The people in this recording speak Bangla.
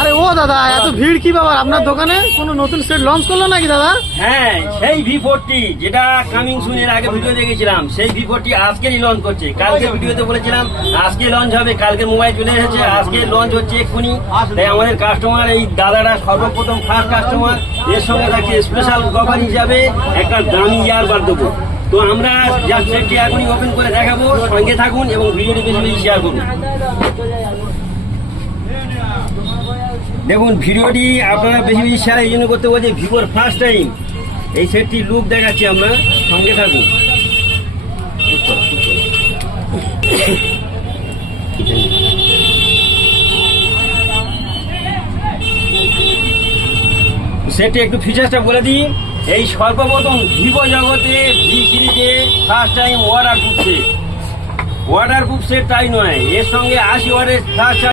আরে ও দাদা, এত ভিড় কি ব্যাপার? আপনার দোকানে কোনো নতুন সেট লঞ্চ করলো নাকি দাদা? হ্যাঁ, সেই V40 যেটা কামিং সুন এর আগে ভিডিও দেখেছিলাম, সেই V40 আজকেরই লঞ্চ করছে। কালকে ভিডিওতে বলেছিলাম আজকে লঞ্চ হবে, কালকে মোবাইল চলে এসেছে, আজকে লঞ্চ হচ্ছে এক্ষুনি। তাই আমাদের কাস্টমার, এই দাদারা সর্বপ্রথম ফার্স্ট কাস্টমার, এর সঙ্গে তাকে স্পেশাল কভার হিসাবে একটা দামি ইয়ারবাড দেবো। তো আমরা যা সেটটি এখনই ওপেন করে দেখাবো, সঙ্গে থাকুন এবং ভিডিওটি বেশি বেশি শেয়ার করুন। দেখুন, ভিডিওটি আপনারা বেশি বেশি শেয়ার এই জন্য করতে বলছে, ভিভোর ফার্স্ট টাইম এই সেটটি লুক দেখাচ্ছি আমরা, সঙ্গে থাকুন। সেটটি একটু ফিচার্সটা বলে দিই। এই সর্বপ্রথম ভিভো জগতে ভি সিরিজে first time waterproof set. Waterproof set তাই নয়, এর সঙ্গে 80 ওয়াটের ফাস্ট